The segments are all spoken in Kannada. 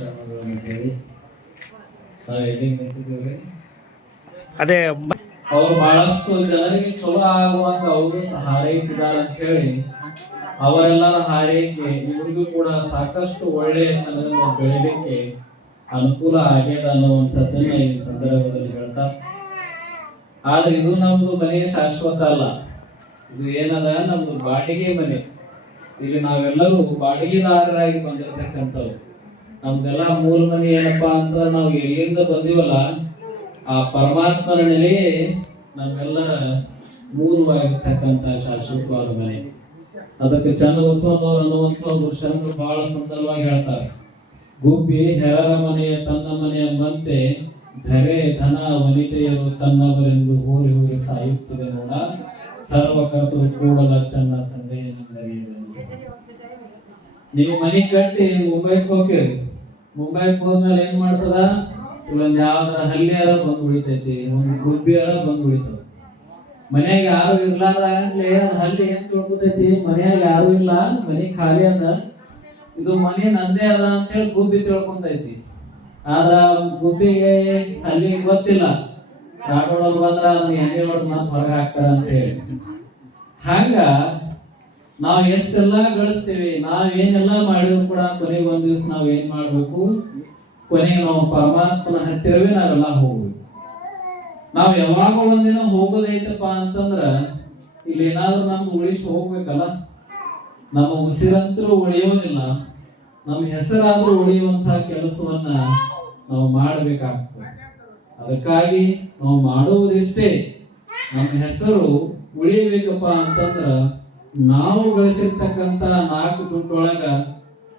ಶರಣಗಳು ಅಂತ ಹೇಳಿ ನಾವು ಎಲ್ಲಿ ನಿಂತಿದ್ದೇವೆ. ಅದೇ ಅವ್ರು ಬಹಳಷ್ಟು ಜನರಿಗೆ ಚಲೋ ಆಗುವಂತ ಅವರು ಹಾರೈಸಿದಾರ ಅಂತ ಹೇಳಿ ಅವರೆಲ್ಲರ ಹಾರೈಕೆ ಇವ್ರಿಗೂ ಕೂಡ ಸಾಕಷ್ಟು ಒಳ್ಳೆಯ ಬೆಳಿಲಿಕ್ಕೆ ಅನುಕೂಲ ಆಗ್ಯದ ಅನ್ನುವಂಥದ್ದನ್ನ ಈ ಸಂದರ್ಭದಲ್ಲಿ ಹೇಳ್ತಾ, ಆದ್ರೆ ಇದು ನಮ್ದು ಮನೆ ಶಾಶ್ವತ ಅಲ್ಲ. ಇದು ಏನದ, ನಮ್ದು ಬಾಡಿಗೆ ಮನೆ. ಇಲ್ಲಿ ನಾವೆಲ್ಲರೂ ಬಾಡಿಗೆದಾರರಾಗಿ ಬಂದಿರತಕ್ಕಂಥವ್ರು. ನಮ್ದೆಲ್ಲ ಮೂಲ ಮನೆ ಏನಪ್ಪಾ ಅಂತ ನಾವು ಎಲ್ಲಿಂದ ಬಂದಿವಲ್ಲ ಆ ಪರಮಾತ್ಮನ ನೆಲೆಯೇ ನಮ್ಮೆಲ್ಲರ ಮೂಲವಾಗಿರ್ತಕ್ಕಂಥ ಶಾಶ್ವತವಾದ ಮನೆ. ಅದಕ್ಕೆ ಚನ್ನಬಸವನವರು ಅನ್ನುವಂಥ ಒಬ್ಬರು ಶರಣರು ಬಹಳ ಸುಂದರವಾಗಿ ಹೇಳ್ತಾರೆ, ಗುಬ್ಬಿ ಹೆರರ ಮನೆಯ ತನ್ನ ಮನೆಯ ಮಂತೆ ಧರೆ ಧನ ವನಿತೆಯರು ತನ್ನವರೆಂದು ಹೋರಿ ಹೋರಿ ಸಾಯುತ್ತದೆ ನೋಡ, ಸರ್ವಕರ್ತರು ಕೂಡಲ ಚೆನ್ನ ಸಂದೇಹನೆಂದರಿಯದೆ. ನೀವು ಮನೆ ಕಟ್ಟಿ ಮುಂಬೈಗೆ ಹೋಗ್ತೀರಿ. ಮುಂಬೈಗೆ ಹೋದ್ಮೇಲೆ ಏನ್ ಮಾಡ್ತದ, ಇಲ್ಲೊಂದು ಯಾವ್ದಾರ ಹಲ್ಲಿಯಾರ ಬಂದು ಉಳಿತೈತಿ, ಒಂದು ಗುಬ್ಬಿಯಾರ ಬಂದು ಉಳಿತದ. ಮನ್ಯಾಗ ಯಾರು ಇರ್ಲಾರ್ದಾಗಲೇ ಅದು ಹಲ್ಲಿ ಏನ್ ತಿಳ್ಕೊತೈತಿ, ಮನ್ಯಾಗ ಯಾರು ಇಲ್ಲ, ಮನೆ ಖಾಲಿ ಅದ, ಇದು ಮನೆ ನಂದೇ ಅದ ಅಂತೇಳಿ ಗುಬ್ಬಿ ತಿಳ್ಕೊಂತೈತಿ. ಆದ್ರ ಗುಬ್ಬಿಗೆ ಅಲ್ಲಿ ಗೊತ್ತಿಲ್ಲ, ರಾಡೋಡವ್ರು ಬಂದ್ರ ಅದನ್ನ ಎಣ್ಣೆ ಹೊಡೆದು ಮತ್ತೆ ಹೊರಗೆ ಹಾಕ್ತಾರ ಅಂತ ಹೇಳಿ. ಹಂಗ ನಾವ್ ಎಷ್ಟೆಲ್ಲ ಗಳಿಸ್ತೀವಿ, ನಾವೇನೆಲ್ಲ ಮಾಡಿದ್ರು ಕೂಡ ಕೊನೆಗೆ ಒಂದ್ ದಿವ್ಸ ನಾವ್ ಏನ್ ಮಾಡ್ಬೇಕು, ಕೊನೆಗೆ ನಾವು ಪರಮಾತ್ಮನ ಹತ್ತಿರವೇ ನಾವೆಲ್ಲ ಹೋಗ್ಬೇಕು. ನಾವ್ ಯಾವಾಗ ಒಂದಿನ ಹೋಗೋದೈತಪ್ಪ ಅಂತಂದ್ರ ಇಲ್ಲಿ ಏನಾದ್ರೂ ನಮ್ದು ಉಳಿಸಿ ಹೋಗ್ಬೇಕಲ್ಲ. ನಮ್ಮ ಉಸಿರಂತರೂ ಉಳಿಯೋದಿಲ್ಲ, ನಮ್ಮ ಹೆಸರಾದ್ರೂ ಉಳಿಯುವಂತಹ ಕೆಲಸವನ್ನ ನಾವು ಮಾಡಬೇಕಾಗ್ತದೆ. ಅದಕ್ಕಾಗಿ ನಾವು ಮಾಡುವುದಿಷ್ಟೇ, ನಮ್ಮ ಹೆಸರು ಉಳಿಯಬೇಕಪ್ಪ ಅಂತಂದ್ರ ನಾವು ಗಳಿಸಿರ್ತಕ್ಕಂಥ 4 ದುಡ್ಡೊಳಗ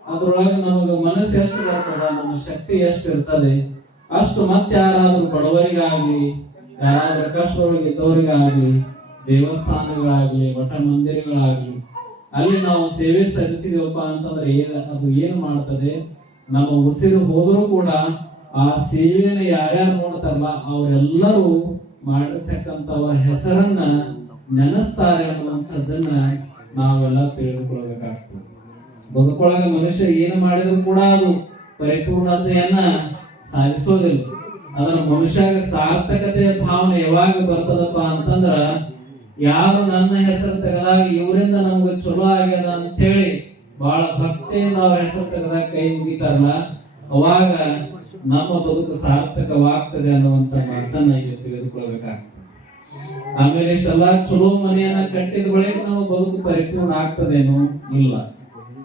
ಅದ್ರೊಳಗ ನಮಗ ಮನಸ್ಸು ಎಷ್ಟು ಬರ್ತದ, ನಮ್ಮ ಶಕ್ತಿ ಎಷ್ಟು ಇರ್ತದೆ ಅಷ್ಟು ಮತ್ತೆ ಯಾರಾದ್ರೂ ಬಡವರಿಗಾಗ್ಲಿ, ಯಾರಾದ್ರೂ ಕಷ್ಟದೊಳಗಿದ್ದವರಿಗಾಗ್ಲಿ, ದೇವಸ್ಥಾನಗಳಾಗ್ಲಿ, ಮಠ ಮಂದಿರಗಳಾಗ್ಲಿ ಅಲ್ಲಿ ನಾವು ಸೇವೆ ಸಲ್ಲಿಸಿದವಪ್ಪ ಅಂತಂದ್ರೆ ಅದು ಏನು ಮಾಡ್ತದೆ, ನಮ್ಮ ಉಸಿರು ಹೋದರೂ ಕೂಡ ಆ ಸೇವೆಯನ್ನು ಯಾರ್ಯಾರು ನೋಡ್ತಾರಲ್ಲ ಅವರೆಲ್ಲರೂ ಮಾಡಿರ್ತಕ್ಕಂಥವರ ಹೆಸರನ್ನ ನೆನೆಸ್ತಾರೆ ಅನ್ನುವಂಥದ್ದನ್ನ ನಾವೆಲ್ಲ ತಿಳಿದುಕೊಳ್ಬೇಕಾಗ್ತದೆ. ಬದುಕೊಳಗ ಮನುಷ್ಯ ಏನು ಮಾಡಿದ್ರು ಕೂಡ ಅದು ಪರಿಪೂರ್ಣತೆಯನ್ನ ಸಾಧಿಸೋದಿಲ್ಲ. ಅದರ ಮನುಷ್ಯ ಸಾರ್ಥಕತೆಯ ಭಾವನೆ ಯಾವಾಗ ಬರ್ತದಪ್ಪ ಅಂತಂದ್ರ, ಯಾರು ನನ್ನ ಹೆಸರು ತೆಗೆದಾಗ ಇವರಿಂದ ನಮ್ಗೆ ಚಲೋ ಆಗ್ಯದ ಅಂತೇಳಿ ಬಹಳ ಭಕ್ತಿಯಿಂದ ಅವ್ರ ಹೆಸರು ತೆಗೆದಾಗ ಕೈ ಮುಗಿತಾರಲ್ಲ, ಅವಾಗ ನಮ್ಮ ಬದುಕು ಸಾರ್ಥಕವಾಗ್ತದೆ ಅನ್ನುವಂತ ಮಾತನ್ನ ಈಗ ತಿಳಿದುಕೊಳ್ಬೇಕಾಗ್ತದೆ. ಆಮೇಲೆ ಇಷ್ಟೆಲ್ಲ ಚಲೋ ಮನೆಯನ್ನ ಕಟ್ಟಿದ ಬಳಿಕ ನಮ್ಮ ಬದುಕು ಪರಿಪೂರ್ಣ ಆಗ್ತದೇನೋ ಇಲ್ಲ.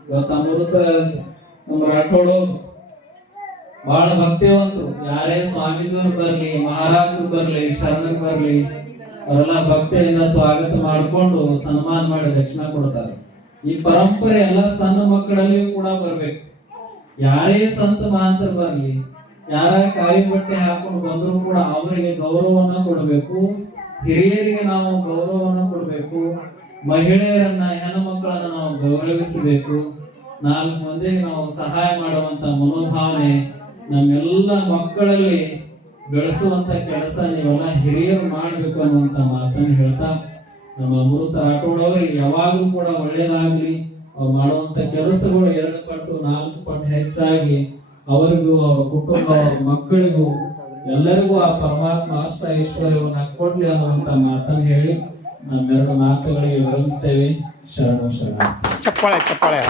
ಇವತ್ತು ನಮ್ಮ ರಾಠೋಡು ಬಹಳ ಭಕ್ತಿವಂತರು. ಯಾರೇ ಸ್ವಾಮೀಜಿಯವ್ರು ಬರ್ಲಿ, ಮಹಾರಾಜರು ಬರ್ಲಿ, ಶರಣರು ಬರ್ಲಿ, ಅವರೆಲ್ಲ ಭಕ್ತಿಯಿಂದ ಸ್ವಾಗತ ಮಾಡಿಕೊಂಡು ಸನ್ಮಾನ ಮಾಡಿ ದಕ್ಷಿಣ ಕೊಡ್ತಾರೆ. ಈ ಪರಂಪರೆ ಎಲ್ಲ ಸಣ್ಣ ಮಕ್ಕಳಲ್ಲಿಯೂ ಕೂಡ ಬರ್ಬೇಕು. ಯಾರೇ ಸಂತ ಮಹಾಂತರು ಬರ್ಲಿ, ಯಾರ ಕಾಯಿ ಬಟ್ಟೆ ಹಾಕೊಂಡು ಬಂದರೂ ಕೂಡ ಅವರಿಗೆ ಗೌರವವನ್ನ ಕೊಡಬೇಕು. ಹಿರಿಯರಿಗೆ ನಾವು ಗೌರವವನ್ನ ಕೊಡಬೇಕು. ಮಹಿಳೆಯರನ್ನ, ಹೆಣ್ಣು ಮಕ್ಕಳನ್ನ ನಾವು ಗೌರವಿಸಬೇಕು. 4 ಮಂದಿಗೆ ನಾವು ಸಹಾಯ ಮಾಡುವಂತ ಮನೋಭಾವನೆ ನಮ್ಮೆಲ್ಲ ಮಕ್ಕಳಲ್ಲಿ ಬೆಳೆಸುವಂತ ಕೆಲಸ ನೀವೆಲ್ಲ ಹಿರಿಯರು ಮಾಡಬೇಕು ಅನ್ನುವಂತ ಮಾತನ್ನು ಹೇಳ್ತಾ, ನಮ್ಮ ಅಮೃತ ರಾಠೋಡ್ ಅವರಿಗೆ ಯಾವಾಗಲೂ ಕೂಡ ಒಳ್ಳೇದಾಗ್ಲಿ. ಅವ್ರು ಮಾಡುವಂತ ಕೆಲಸಗಳು 2 ಪಟ್ಟು 4 ಪಟ್ಟು ಹೆಚ್ಚಾಗಿ ಅವರಿಗೂ, ಅವರ ಕುಟುಂಬ, ಅವರ ಮಕ್ಕಳಿಗೂ, ಎಲ್ಲರಿಗೂ ಆ ಪರಮಾತ್ಮ ಅಷ್ಟ ಐಶ್ವರ್ಯವನ್ನ ಕೊಡ್ಲಿ ಅನ್ನುವಂತ ಮಾತನ್ನು ಹೇಳಿ ನಮ್ಮೆರಡು ಮಾತುಗಳಿಗೆ ವಿರಮಿಸ್ತೇವೆ. ಶರಣ ಶರಣ. ಚಪ್ಪಾಳೆ ಚಪ್ಪಾಳೆ.